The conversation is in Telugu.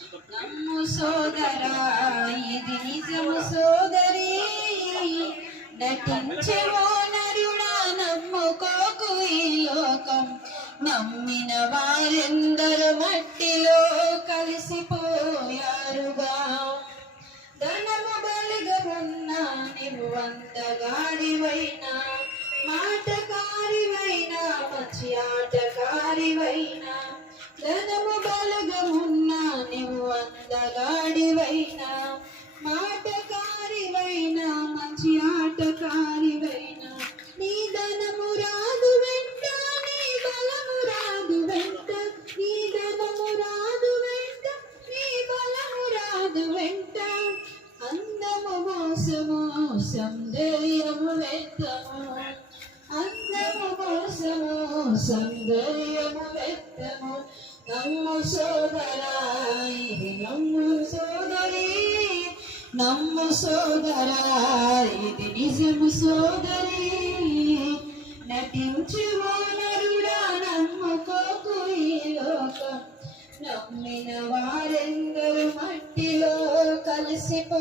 నమ్ము సోదరా ఇది నిజము సోదరి, నటించెవో నరుడా నమ్ముకోకు ఈ లోకం. నమ్మిన వారెందరూ మట్టిలో కలిసిపోయారుగా. ధనము బలిగమున్నా నీవు అందగాడివైనా, మాటకారివైనా మంచి ఆటకారివైనా. ధనము బలగమున్నా నీవు అందగాడివైనా, మాటకారివైనా మంచి ఆటకారివైనా. నీ ధనము రాదు వెంట, నీ బలము రాదు వెంట. నీ ధనము రాదు వెంట, నీ బలము రాదు వెంట. అందము మోసము సౌందర్యము వ్యర్థము, అందము మోసము సౌందర్యము వ్యర్థము. నమ్ము సోదరా ఇది నమ్ము సోదరి, నమ్ము సోదరా ఇది నిజము సోదరి. నటించువో నరుడా నమ్ముకోకు ఈ లోకం. నమ్మిన వారెందరూ మట్టిలో కలిసిపో